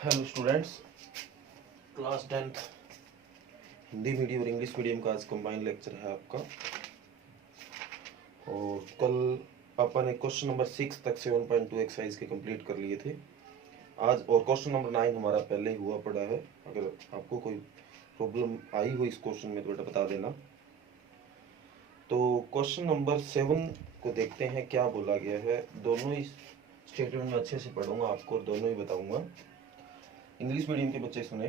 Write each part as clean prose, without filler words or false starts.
Hello students, class 10th Hindi medium और English medium का आज कंबाइंड लेक्चर है आपका। और कल अपन ने क्वेश्चन नंबर 6 तक 7.2 एक्सरसाइज के कंप्लीट कर लिए थे आज, और क्वेश्चन नंबर 9 हमारा पहले ही हुआ पड़ा है। अगर आपको कोई प्रॉब्लम आई हो इस क्वेश्चन में तो बेटा बता देना। तो क्वेश्चन नंबर 7 को देखते हैं क्या बोला गया है। दोनों ही स्टेटमेंट में अच्छे से पढ़ूंगा आपको और दोनों ही बताऊंगा। इंग्लिश मीडियम के बच्चे सुने।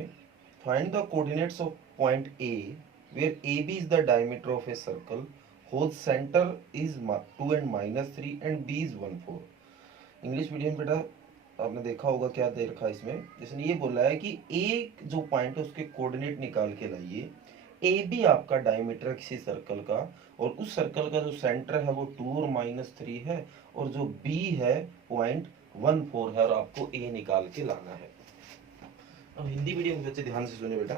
Find the coordinates of point A where A B is the diameter of a circle whose centre is 2 and -3 and b is 1 4। English medium बेटा आपने देखा होगा क्या दे रखा है इसमें। इसने ये बोला है कि एक जो पॉइंट है उसके कोऑर्डिनेट निकाल के लाइए। ए बी आपका डायमीटर है किसी सर्कल का, और उस सर्कल का जो सेंटर है वो 2 और -3 है, और जो बी है पॉइंट 1 4 है, और आपको ए निकाल के लाना है। अब हिंदी मीडियम के बच्चे ध्यान से सुने बेटा।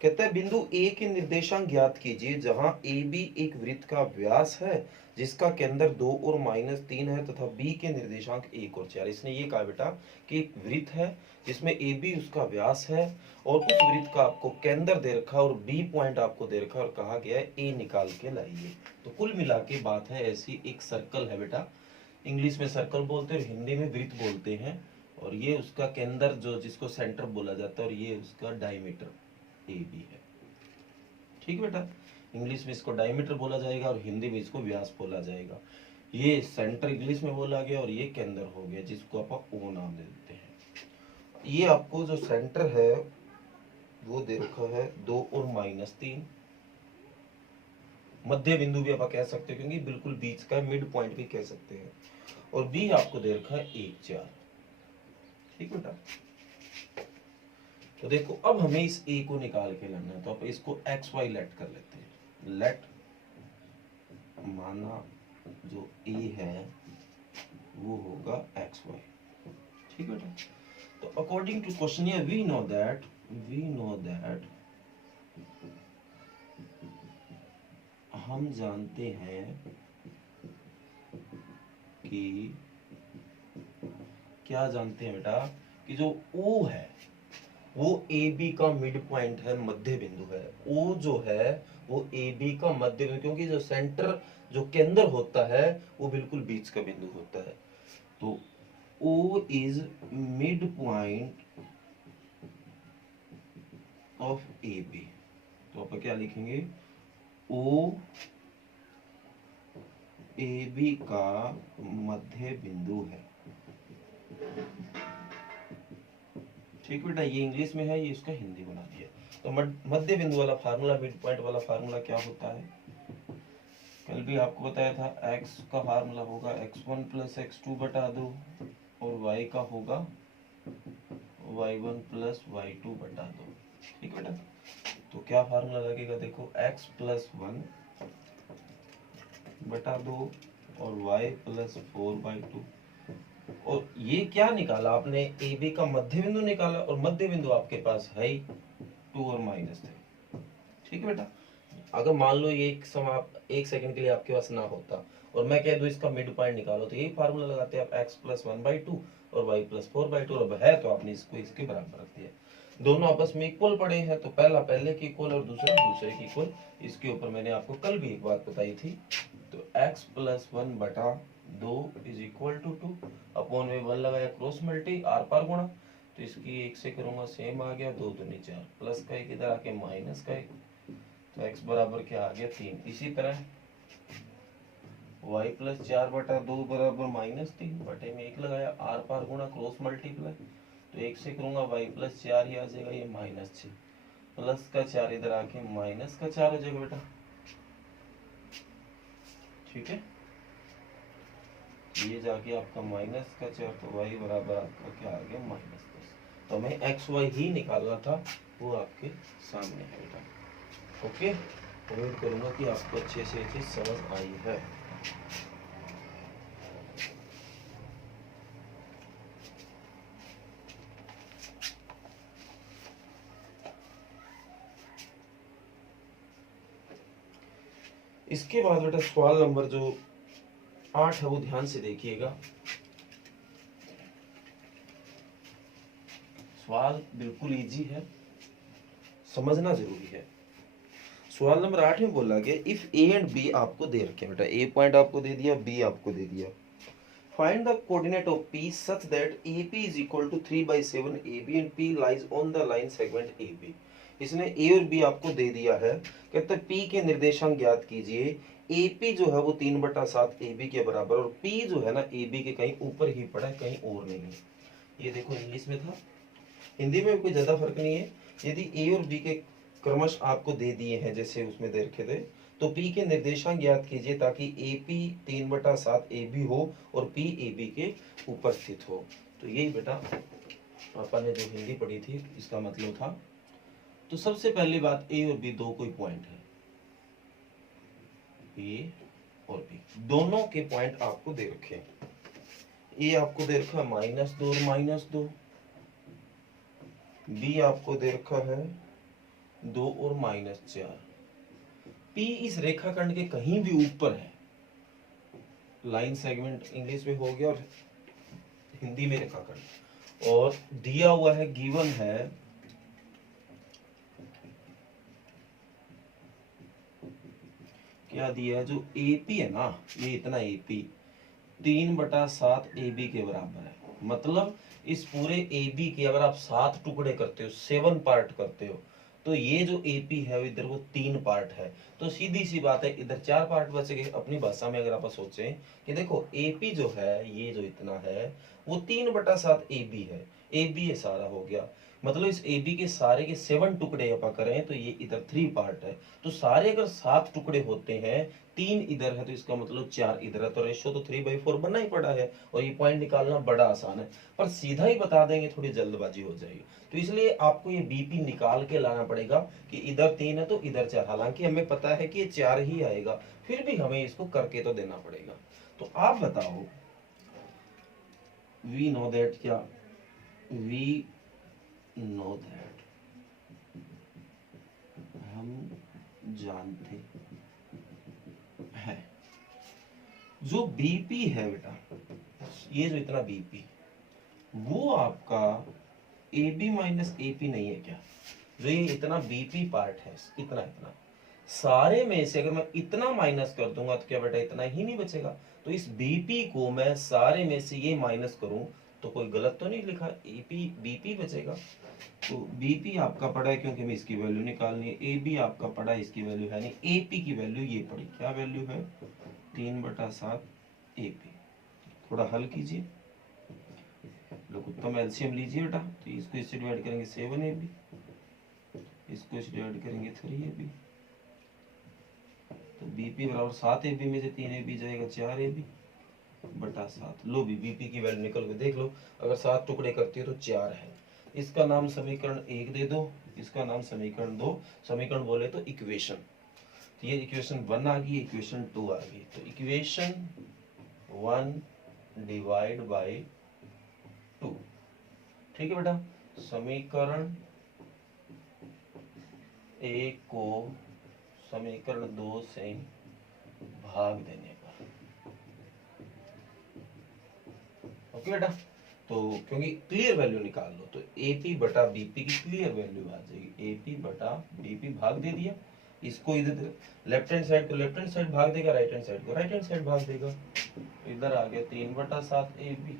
कहता है बिंदु ए के निर्देशांक ज्ञात कीजिए जहां ए बी एक वृत्त का व्यास है जिसका केंद्र 2 और -3 है तथा बी के निर्देशांक 1 और 4। इसने ये कहा बेटा कि एक वृत्त है जिसमें ए बी उसका व्यास है और उस वृत्त का आपको केंद्र दे रखा और बी पॉइंट आपको दे रखा और कहा गया है ए निकाल के लाइए। तो कुल मिला के बात है ऐसी, एक सर्कल है बेटा, इंग्लिश में सर्कल बोलते हैं और हिंदी में वृत्त बोलते हैं, और ये उसका केंद्र जो जिसको सेंटर बोला जाता है, और ये उसका डायमीटर ए बी है। ठीक बेटा, इंग्लिश में इसको डायमीटर बोला जाएगा और हिंदी में इसको व्यास बोला जाएगा। ये सेंटर इंग्लिश में बोला गया और ये केंद्र हो गया जिसको आप ओ नाम दे देते हैं। ये आपको जो सेंटर है वो दे रखा है 2 और -3। मध्य बिंदु भी आप कह सकते हो क्योंकि बिल्कुल बीच का मिड पॉइंट भी कह सकते हैं, और बी आपको दे रखा है 1 4। ठीक बेटा, तो देखो अब हमें इस ए को निकाल के लाना है, तो आप इसको एक्स वाई लेट कर लेते हैं। लेट माना जो ए है वो होगा एक्स वाई। ठीक है, तो अकॉर्डिंग टू क्वेश्चन ये वी नो दैट हम जानते हैं कि क्या जानते हैं बेटा कि जो ओ है वो ए बी का मिड पॉइंट है, मध्य बिंदु है। ओ जो है वो ए बी का मध्य बिंदु, क्योंकि जो सेंटर जो केंद्र होता है वो बिल्कुल बीच का बिंदु होता है। तो O is mid point of A B. तो आप क्या लिखेंगे, ओ ए बी का मध्य बिंदु है। ठीक बेटा, ये इंग्लिश में है, ये इसका हिंदी बना दिया। तो मध्य बिंदु वाला फार्मूला, मिड पॉइंट वाला फार्मूला क्या होता है, कल भी आपको बताया था। x का फार्मूला होगा x1 + x2 बटा 2, और y का होगा y1 + y2 बटा 2। ठीक बेटा, तो क्या फार्मूला लगेगा, देखो x + 1 बटा 2 और y + 4/2। और ये क्या निकाला आपने, ए बी का मध्य बिंदु निकाला, और मध्य बिंदु आपके पास है 2 और -3। ठीक है बेटा, अगर मान लो ये एक समय आप 1 सेकंड के लिए आपके पास ना होता और मैं कह दूं इसका मिड पॉइंट निकालो, तो यही फार्मूला लगाते हैं आप, x + 1/2 और y + 4/2। अब है तो आपने इसको इसके बराबर रख दिया। दोनों आपस में इक्वल पड़े हैं, तो पहला पहले की इक्वल और दूसरा दूसरे की इक्वल। इसके ऊपर मैंने आपको कल भी एक बात बताई थी। तो x + 1 बटा 2 = 2, अपॉन में 1 लगाया, क्रॉस मल्टी आर पार गुणा, तो इसकी 1 से करूंगा सेम आ गया, 2 दूनी 4, प्लस का 1 इधर आके माइनस का 1, तो x बराबर क्या आ गया 3। इसी तरह y + 4 बटा 2 बराबर -3, बटे में 1 लगाया, आर पार गुणा क्रॉस मल्टीप्लाई, तो 1 से करूंगा y + 4 ही आ जाएगा, ये -6, प्लस का 4 इधर आके माइनस का 4 हो जाएगा बेटा। ठीक है, ये जाके आपका -4, तो y बराबर आपका क्या आ गया -10। तो हमें एक्स वाई ही निकालना था, वो आपके सामने है बेटा। ओके, उम्मीद करूंगा कि आपको अच्छे से चीज समझ आई है। इसके बाद बेटा सवाल नंबर जो 8 है वो ध्यान से देखिएगा। सवाल बिल्कुल इजी है, समझना जरूरी है। सवाल नंबर 8 में बोला गया इफ ए एंड बी आपको दे रखे बेटा, ए पॉइंट आपको दे दिया, बी आपको दे दिया, find the coordinate of P such that A P is equal to 3/7 A B and P lies on the line segment A B. इसने ए और बी आपको दे दिया है, कहते हैं पी के निर्देशांक ज्ञात कीजिए, ए पी जो है वो 3/7 ए बी के बराबर, और पी जो है ना ए बी के कहीं ऊपर ही पड़ा है, कहीं और नहीं है। ये देखो इंग्लिश में था, हिंदी में कोई ज्यादा फर्क नहीं है। यदि ए और बी के क्रमश आपको दे दिए हैं जैसे उसमें दे रखे थे, तो पी के निर्देशांक ज्ञात कीजिए ताकि ए पी 3/7 ए बी हो और पी ए बी के ऊपर स्थित हो। तो यही बेटा पापा ने जो हिंदी पढ़ी थी इसका मतलब था। तो सबसे पहली बात, ए और बी दो कोई पॉइंट है, ए और बी दोनों के पॉइंट आपको दे रखे हैं। ए आपको दे रखा है -2 और -2, बी आपको दे रखा है 2 और -4। पी इस रेखाखंड के कहीं भी ऊपर है, लाइन सेगमेंट इंग्लिश में हो गया और हिंदी में रेखाखंड, और दिया हुआ है, गिवन है क्या दिया है, जो एपी है ना, ये इतना एपी 3/7 AB के बराबर है। मतलब इस पूरे AB के अगर आप 7 टुकड़े करते हो, 7 पार्ट करते हो, तो ये जो AP है इधर वो 3 पार्ट है, तो सीधी सी बात है इधर 4 पार्ट बच गए। अपनी भाषा में अगर आप सोचें कि देखो AP जो है, ये जो इतना है वो 3/7 AB है, AB ये सारा हो गया, मतलब इस AB के सारे के 7 टुकड़े अपन करें तो ये इधर 3 पार्ट है, तो सारे अगर 7 टुकड़े होते हैं, 3 इधर है तो इसका मतलब 4 इधर है, तो रेशो तो 3/4 बनना ही पड़ा है। और ये पॉइंट निकालना बड़ा आसान है, पर सीधा ही बता देंगे थोड़ी जल्दबाजी हो जाएगी, तो इसलिए आपको ये बीपी निकाल के लाना पड़ेगा कि इधर 3 है तो इधर 4। हालांकि हमें पता है कि ये 4 ही आएगा, फिर भी हमें इसको करके तो देना पड़ेगा। तो आप बताओ, वी नो दैट, क्या वी नो दैट, हम जानते हैं, जो बीपी है बेटा, ये जो इतना बीपी, वो आपका AB माइनस AP नहीं है क्या, जो ये इतना बीपी पार्ट है, इतना इतना सारे में से अगर मैं इतना माइनस कर दूंगा तो क्या बेटा इतना ही नहीं बचेगा, तो इस बीपी को मैं सारे में से ये माइनस करूं तो कोई गलत तो नहीं लिखा, AP बीपी बचेगा। तो बीपी आपका पड़ा है क्योंकि हमें इसकी वैल्यू निकालनी है, AB आपका पड़ा है, इसकी वैल्यू है नहीं, AP की वैल्यू ये पड़ी, क्या वैल्यू है 3/7 AP। थोड़ा हल कीजिए, लघुत्तम एलसीएम लीजिए बेटा, तो इसको इससे डिवाइड करेंगे 7AB, इसको इससे डिवाइड करेंगे 3AB, तो बीपी बराबर 7AB में से 3AB जाएगा 4AB/7। लो भी बीपी की वैल्यू निकल के देख लो, अगर 7 टुकड़े करती हो तो 4 है। इसका नाम समीकरण 1 दे दो, इसका नाम समीकरण 2, समीकरण बोले तो इक्वेशन, तो ये इक्वेशन 1 आ गई, इक्वेशन 2 आ गई, तो इक्वेशन 1 डिवाइड बाय 2, ठीक है बेटा। समीकरण 1 को समीकरण 2 से भाग देने पर, ओके बेटा। तो क्योंकि क्लियर वैल्यू निकाल लो, तो AP/BP की क्लियर वैल्यू आ जाएगी, AP/BP भाग दे दिया, इसको इधर लेफ्ट हैंड साइड को लेफ्ट हैंड साइड भाग देगा, राइट हैंड साइड को राइट हैंड साइड भाग देगा, इधर आ गया 3/7 AB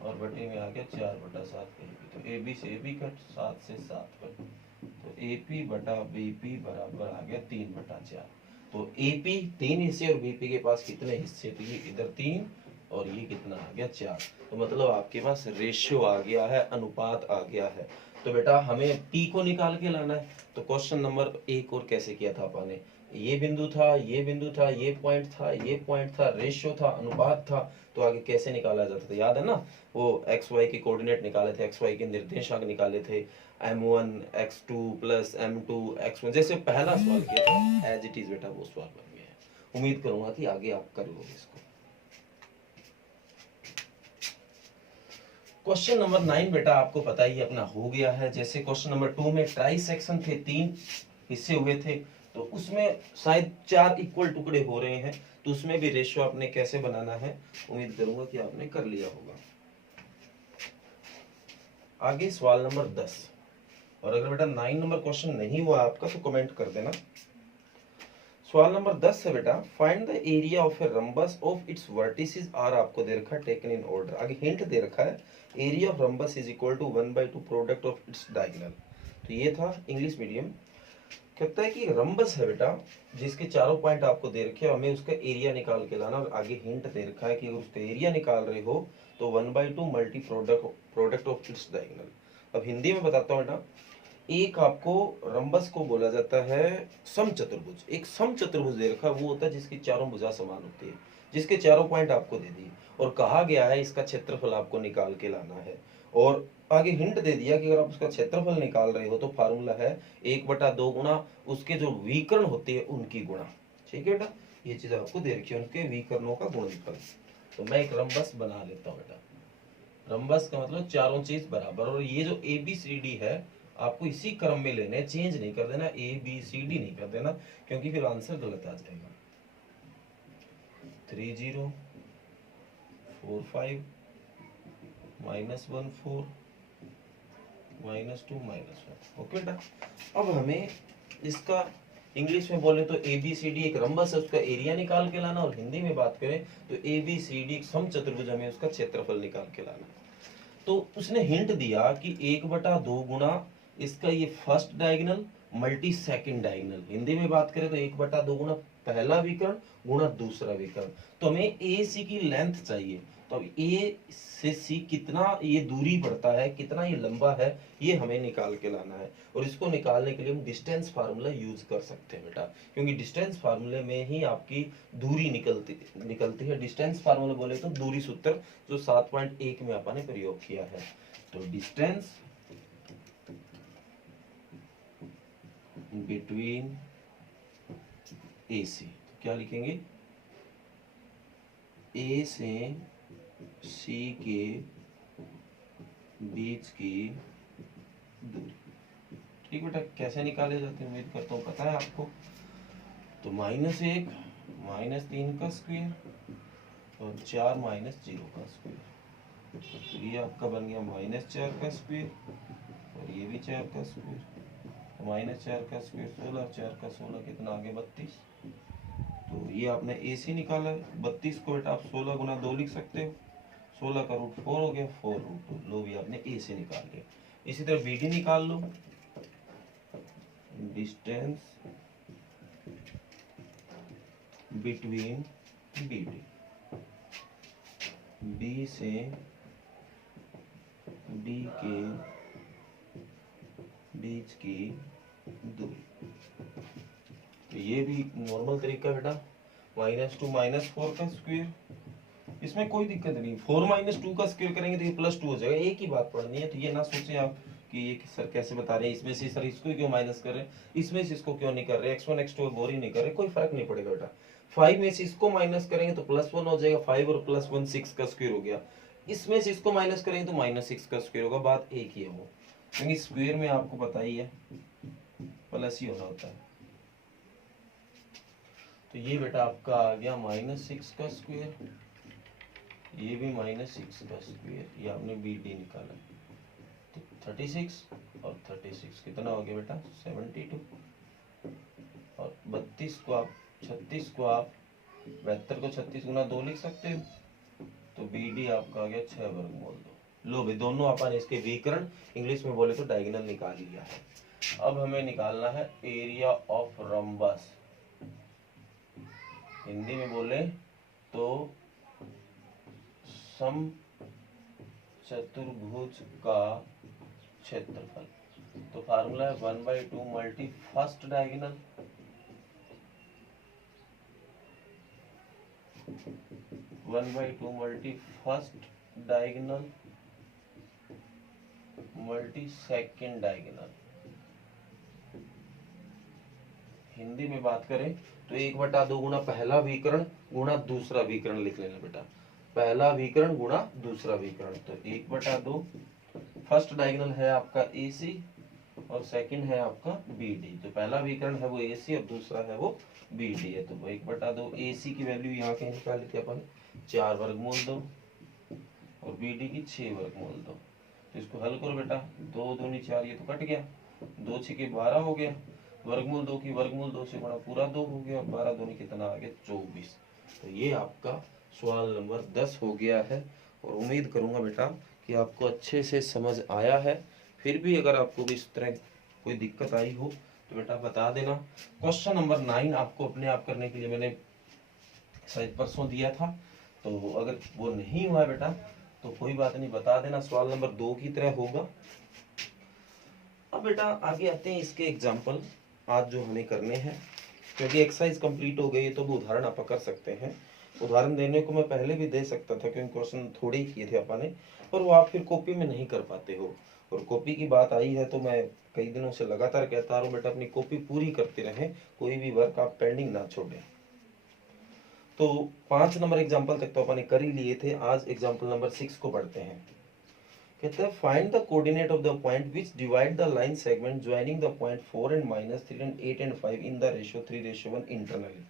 और बटे में आ गया 4/7 AB, तो AB से AB कट, 7 से 7 कट, तो AP/BP बराबर आ गया 3/4। तो AP 3 हिस्से और BP के पास कितने हिस्से, तो ये इधर 3 और ये कितना आ गया 4, तो मतलब आपके पास रेशियो आ गया है, अनुपात आ गया है। तो बेटा हमें P को निकाल के लाना है, तो क्वेश्चन नंबर 1 और कैसे किया था अपन ने, ये बिंदु था, ये बिंदु था, ये पॉइंट था, ये पॉइंट था, रेशियो था, अनुपात था, तो आगे कैसे निकाला जाता था, याद है ना, वो XY के कोऑर्डिनेट निकाले थे, XY के निर्देशांक निकाले थे, M1 X2 plus M2 X1, जैसे पहला सवाल किया था एज इट इज बेटा वो सवाल बन गया है। उम्मीद करूंगा कि आगे आप कर लोगे इसको। क्वेश्चन नंबर 9 बेटा आपको पता ही अपना हो गया है, जैसे क्वेश्चन नंबर 2 में ट्राई सेक्शन थे, 3 हिस्से हुए थे, तो उसमें शायद 4 इक्वल टुकड़े हो रहे हैं, तो उसमें भी रेशियो आपने कैसे बनाना है, उम्मीद करूंगा कि आपने कर लिया होगा। आगे सवाल नंबर 10। और अगर बेटा 9 नंबर क्वेश्चन नहीं हुआ आपका तो कमेंट कर देना। सवाल नंबर 10 है बेटा, find the area of a rhombus of its vertices are आपको दे रखा है टेकन इन ऑर्डर। आगे हिंट दे रखा है area of rhombus is equal to 1/2 product of its diagonal. तो ये था इंग्लिश मीडियम। कहता है कि रंबस है बेटा जिसके चारों पॉइंट आपको दे रखे हैं, हमें उसका एरिया निकाल के लाना। और आगे हिंट दे रखा है कि अगर उसका एरिया निकाल रहे हो तो 1/2 multi product of its diagonal. अब हिंदी में बताता हूँ बेटा, एक आपको रंबस को बोला जाता है समचतुर्भुज। एक समचतुर्भुज दे रखा है, वो होता है जिसकी चारों भुजा समान होती है, जिसके चारों पॉइंट आपको दे दिए और कहा गया है इसका क्षेत्रफल आपको निकाल के लाना है। और आगे हिंट दे दिया कि अगर आप उसका क्षेत्रफल निकाल रहे हो तो फार्मूला है 1/2 गुना उसके जो विकर्ण होते हैं उनकी गुणा। ठीक है बेटा, ये चीज आपको दे रखी है, उनके विकर्णों का गुणनफल। तो मैं एक रंबस बना लेता हूँ बेटा। रंबस का मतलब चारों चीज बराबर, और ये जो ABCD है आपको इसी क्रम में लेने, चेंज नहीं कर देना, ABCD नहीं कर देना क्योंकि फिर आंसर गलत आ जाएगा। 3 0 4 5 -1 4 -2 -1। ओके बेटा, अब हमें इसका इंग्लिश में बोले तो ABCD एक रंबस है, उसका एरिया निकाल के लाना। और हिंदी में बात करें तो ABCD एक समचतुर्भुज, हमें उसका क्षेत्रफल निकाल के लाना। तो उसने हिंट दिया कि 1/2 गुना इसका ये first diagonal multi second diagonal. Hindi में बात करें तो 1/2 गुना पहला विकर्ण गुना दूसरा विकर्ण। तो हमें AC की लेंथ चाहिए। तो अब A से C कितना ये दूरी पड़ता है, कितना ये लंबा है, ये हमें निकाल के लाना है। और इसको निकालने के लिए हम डिस्टेंस फार्मूला यूज कर सकते हैं बेटा, क्योंकि डिस्टेंस फार्मूले में ही आपकी दूरी निकलती है। डिस्टेंस फार्मूला बोले तो दूरी सूत्र जो 7.1 में आपने प्रयोग किया है। तो डिस्टेंस बिटवीन AC, तो क्या लिखेंगे, A से C के बीच की दूरी। ठीक बेटा, कैसे निकाले जाते हैं उम्मीद करता हूँ पता है आपको। तो -1 -3 का स्क्वायर और 4 -0 का स्क्वायर। तो ये आपका बन गया -4 का स्क्वायर और ये भी 4 का स्क्वायर। तो -4 का स्क्वायर 16, 4 का 16 कितना आ गया 32। तो ये आपने AC निकाला है। 32 को बेटा आप 16 गुना 2 लिख सकते हो। 16 का रूट 4 हो गया, 4 रूट 2। लो भी आपने AC निकाल लिया। इसी तरह BD निकाल लो। डिस्टेंस बिटवीन BD, B से D के बीच की दूरी। तो ये भी नॉर्मल तरीका बेटा, -2 -4 का स्क्वायर। इसमें कोई दिक्कत नहीं, 4 -2 का स्क्वायर करेंगे तो ये +2 हो जाएगा। एक ही बात पढ़नी है, तो ये ना सोचें आप कि ये सर कैसे बता रहे हैं, इसमें से सर इसको क्यों माइनस कर रहे हैं, इसमें से इसको क्यों नहीं कर रहे, x1 x2 बोर ही नहीं कर रहे, कोई फर्क नहीं पड़ेगा बेटा। 5 में से इसको माइनस करेंगे तो +1 हो जाएगा, 5 और +1 6 का स्क्वायर हो गया। इसमें से इसको माइनस करेंगे तो -6 का स्क्वायर होगा। बात एक ही है वो, क्योंकि स्क्वायर में आपको पता ही है प्लस ही होना होता है। तो ये बेटा आपका आ गया -6 का स्क्वायर, ये भी -6 का स्क्वायर, ये आपने BD निकाला। तो 36 और 36 कितना हो गया बेटा 72। और 32 को आप 36 को आप 72 को 36 गुना 2 लिख सकते हो। तो BD आपका आ गया 6 वर्गमूल 2। लो भाई, दोनों अपन इसके विकर्ण इंग्लिश में बोले तो डायगोनल निकाल लिया है। अब हमें निकालना है एरिया ऑफ रंबस। हिंदी में बोले तो समचतुर्भुज का क्षेत्रफल। तो फार्मूला है 1/2 multi first diagonal 1/2 multi first diagonal multi second diagonal. Hindi में बात करें तो 1/2 गुना पहला विकर्ण गुना दूसरा विकर्ण लिख लेना बेटा। पहला विकर्ण गुणा दूसरा विकर्ण। तो 1/2 फर्स्ट डायगोनल है आपका AC और सेकंड है आपका BD। तो पहला विकर्ण है वो AC और दूसरा है वो BD है। तो 1/2 AC की वैल्यू यहाँ कहीं निकाल लेते अपन 4 वर्गमूल 2 और BD की 6 वर्गमूल 2। तो इसको हल करो बेटा, 2 दूनी 4, ये तो कट गया, 2 छके 12 हो गया, वर्गमूल 2 की वर्गमूल 2 से गुणा पूरा 2 हो गया, और 12 दूनी कितना आ गया 24। तो ये आपका सवाल नंबर 10 हो गया है। और उम्मीद करूंगा बेटा कि आपको अच्छे से समझ आया है। फिर भी अगर आपको भी इस तरह कोई दिक्कत आई हो तो बेटा बता देना। क्वेश्चन नंबर 9 आपको अपने आप करने के लिए मैंने शायद परसों दिया था, तो अगर वो नहीं हुआ बेटा तो कोई बात नहीं, बता देना। सवाल नंबर 2 की तरह होगा। अब बेटा आगे आते हैं इसके एग्जाम्पल आज जो हमें करने हैं, क्योंकि एक्सरसाइज कंप्लीट हो गई तो वो उदाहरण आप कर सकते हैं। उदाहरण देने को मैं पहले भी दे सकता था क्योंकि क्वेश्चन थोड़े ही किए थे अपन ने, पर वो आप फिर कॉपी में नहीं कर पाते हो। और कॉपी की बात आई है तो मैं कई दिनों से लगातार कहता आ रहा हूँ बेटा अपनी कॉपी पूरी करते रहें, कोई भी वर्क आप पेंडिंग ना छोड़ें। तो 5 नंबर एग्जाम्पल तक तो अपन ने कर ही लिए थे। आज एग्जाम्पल नंबर 6 को पढ़ते हैं। कहते हैं find the coordinate of the point which divide the line segment joining the point 4 and -3 and 8 and 5 in the ratio 3:1 internally.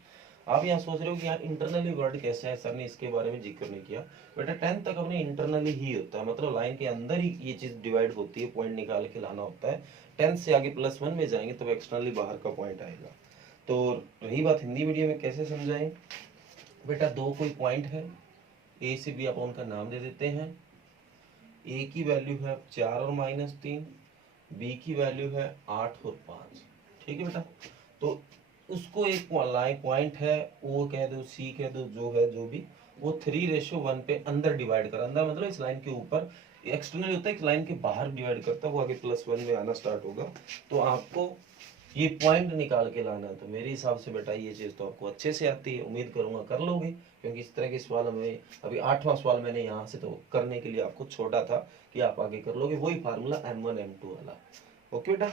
आप यहाँ सोच रहे हो कि यहाँ इंटरनली वर्ड कैसे है, सर ने इसके बारे में जिक्र नहीं किया। बेटा 10 तक अपने इंटरनली ही होता है, मतलब लाइन के अंदर ही ये चीज डिवाइड होती है, पॉइंट निकाल के लाना होता है। 10 से आगे +1 में जाएंगे तो एक्सटर्नली बाहर का पॉइंट आएगा। तो रही बात हिंदी मीडियम में कैसे समझाएं, बेटा दो कोई पॉइंट है, ए से बी आप उनका नाम दे देते हैं। ए की वैल्यू है 4 और -3, बी की वैल्यू है 8 और 5। ठीक है बेटा, तो उसको एक लाइन पॉइंट है, ओ कह दो, सी कह दो, जो है जो भी, वो 3:1 पे अंदर डिवाइड कर, अंदर मतलब इस लाइन के ऊपर, एक्सटर्नल होता है इस लाइन के बाहर डिवाइड करता है, वो आगे +1 में आना स्टार्ट होगा। तो आपको ये पॉइंट निकाल के लाना है। तो मेरे हिसाब से बेटा ये चीज तो आपको अच्छे से आती है, उम्मीद करूंगा कर लोगे, क्योंकि इस तरह के सवाल हमें अभी 8वां सवाल मैंने यहाँ से तो करने के लिए आपको छोड़ा था कि आप आगे कर लोगे, वही फार्मूला M1 M2 वाला। ओके बेटा,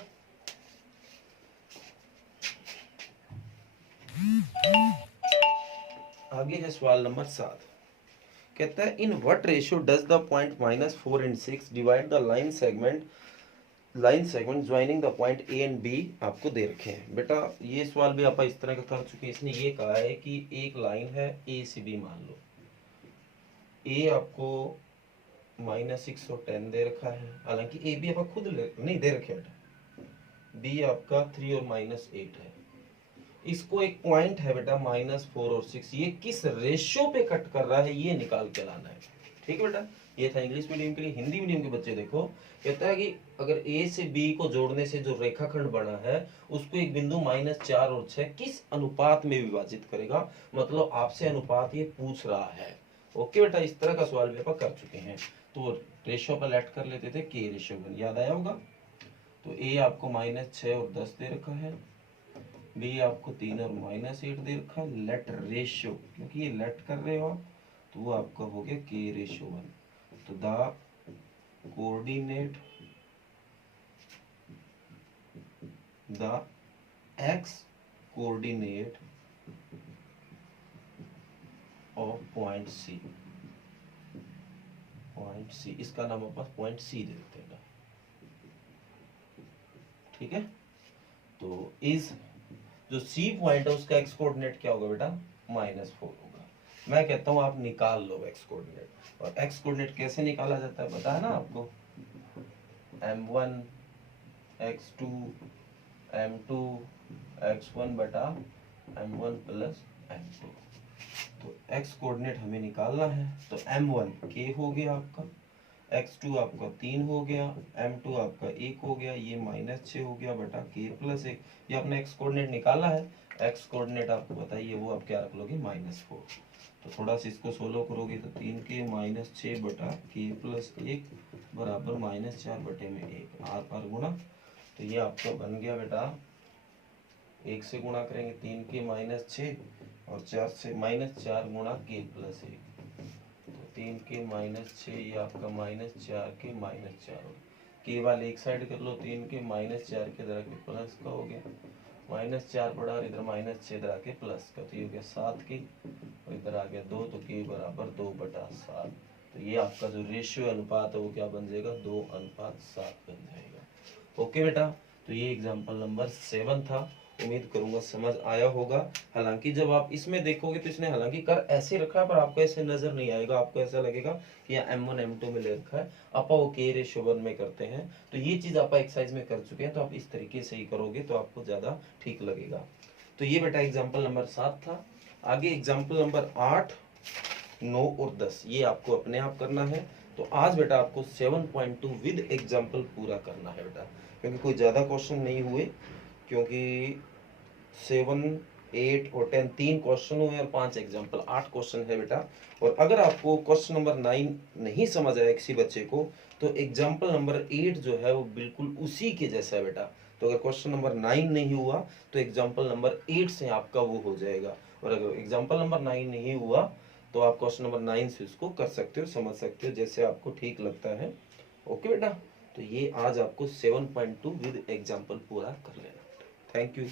आगे है सवाल नंबर 7। कहता है in what ratio does the point -4 and 6 divide the line segment joining the point A and B आपको दे रखे हैं। बेटा ये सवाल भी आप इस तरह का कर चुके हैं। इसने ये कहा है कि एक लाइन है ए से बी, मान लो ए आपको -610 दे रखा है, हालांकि ए बी आपका खुद नहीं दे रखे बेटा, बी आपका 3 और -8 है। इसको एक पॉइंट है बेटा -4 और 6, ये किस रेशियो पे कट कर रहा है ये निकाल के लाना है। ठीक है बेटा, ये था इंग्लिश मीडियम के लिए। हिंदी मीडियम के बच्चे देखो, कहता है कि अगर ए से बी को जोड़ने से जो रेखाखंड बना है उसको एक बिंदु -4 और 6 किस अनुपात में विभाजित करेगा, मतलब आपसे अनुपात ये पूछ रहा है। ओके बेटा, इस तरह का सवाल भी अपन कर चुके हैं। तो रेशियो पर लेट कर लेते थे, के रेशियो वन, याद आया होगा। तो ए आपको -6 और 10 दे रखा है, बी आपको 3 और -8 दे रखा है। लेट रेशियो, क्योंकि ये लेट कर रहे हो आप, तो वो आपका हो गया k/1। तो the coordinate, the X coordinate of point C, इसका नाम अपना पॉइंट सी दे देते हैं। ठीक है, तो इस जो सी पॉइंट है उसका एक्स कोऑर्डिनेट क्या होगा बेटा, -4 होगा। मैं कहता हूं आप निकाल लो एक्स कोऑर्डिनेट। और एक्स कोऑर्डिनेट कैसे निकाला जाता है पता है ना आपको, m1 x2 m2 x1 बटा m1 + m2। तो एक्स कोऑर्डिनेट हमें निकालना है, तो m1 k हो गया आपका, x2 आपका 3 हो गया, m2 आपका 1 हो गया, ये -6 हो गया बटा k + 1। ये अपना x कोऑर्डिनेट निकाला है। x कोऑर्डिनेट आपको बताइए वो आप क्या रख लोगे, -4। तो थोड़ा सा इसको सोल्व करोगे तो 3k -6 बटा k + 1 बराबर -4 बटे में 1, आर पार गुणा। तो ये आपका बन गया बेटा, 1 से गुणा करेंगे 3k -6 और 4 से -4 गुणा k + 1, 3k -6, ये आपका -4k -4, केवल एक साइड कर लो, 3k -4 के इधर आके प्लस का हो गया, -4 पड़ा और इधर -6 इधर आके प्लस का, तो ये हो गया 7k और इधर आ गया 2, तो k बराबर 2/7। तो ये आपका जो रेशियो अनुपात है वो क्या बन जाएगा, 2:7 बन जाएगा। ओके बेटा, तो ये एग्जाम्पल नंबर 7 था। उम्मीद करूंगा समझ आया होगा। हालांकि जब आप इसमें देखोगे तो इसने हालांकि कर ऐसे रखा है, पर आपको ऐसे नजर नहीं आएगा, आपको ऐसा लगेगा कि यहाँ M1 M2 में ले रखा है। आप ओके रेशो 1 में करते हैं, तो ये चीज आप एक्सरसाइज में कर चुके हैं, तो आप इस तरीके से ही करोगे तो आपको ज्यादा ठीक लगेगा। तो ये बेटा एग्जाम्पल नंबर 7 था। आगे एग्जाम्पल नंबर 8, 9 और 10 ये आपको अपने आप करना है। तो आज बेटा आपको 7.2 विद एग्जाम्पल पूरा करना है बेटा, क्योंकि कोई ज़्यादा क्वेश्चन नहीं हुए, क्योंकि 7, 8 और 10 3 क्वेश्चन हुए और 5 एग्जाम्पल, 8 क्वेश्चन है बेटा। और अगर आपको क्वेश्चन नंबर 9 नहीं समझ आया किसी बच्चे को, तो एग्जाम्पल नंबर 8 जो है वो बिल्कुल उसी के जैसा है बेटा। तो अगर क्वेश्चन नंबर 9 नहीं हुआ तो एग्जाम्पल नंबर 8 से आपका वो हो जाएगा, और अगर एग्जाम्पल नंबर 9 नहीं हुआ तो आप क्वेश्चन नंबर 9 से उसको कर सकते हो, समझ सकते हो, जैसे आपको ठीक लगता है। ओके बेटा, तो ये आज आपको 7.2 विद एग्जाम्पल पूरा कर लेना। Thank you.